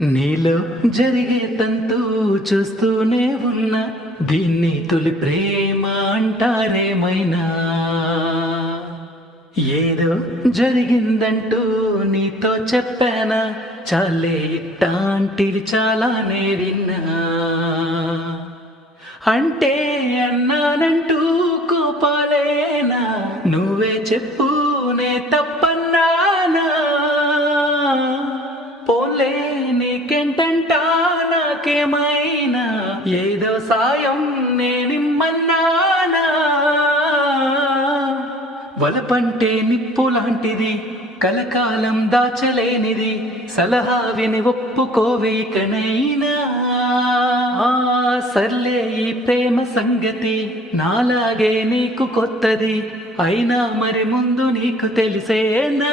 నీలో జరిగే తంతు చూస్తూనే ఉన్నా, దీన్ని తొలి ప్రేమ అంటారేమైనా. ఏదో జరిగిందంటూ నీతో చెప్పానా, చాలే ఇట్టాంటివి చాలానే విన్నా. అంటే అన్నానంటూ కోపాలేనా, నువ్వే చెప్పు నే తప్పన్నానా. పోలే నీకేంటంటా నాకేమైనా, ఏదో సాయం నేనిమ్మన్నానా. వలపంటే నిప్పు లాంటిది, కలకాలం దాచలేనిది, సలహా విని ఒప్పుకోవేకనైనా. సర్లే ఈ ప్రేమ సంగతి నాలాగే నీకు కొత్తది, అయినా మరి ముందు నీకు తెలిసేనా.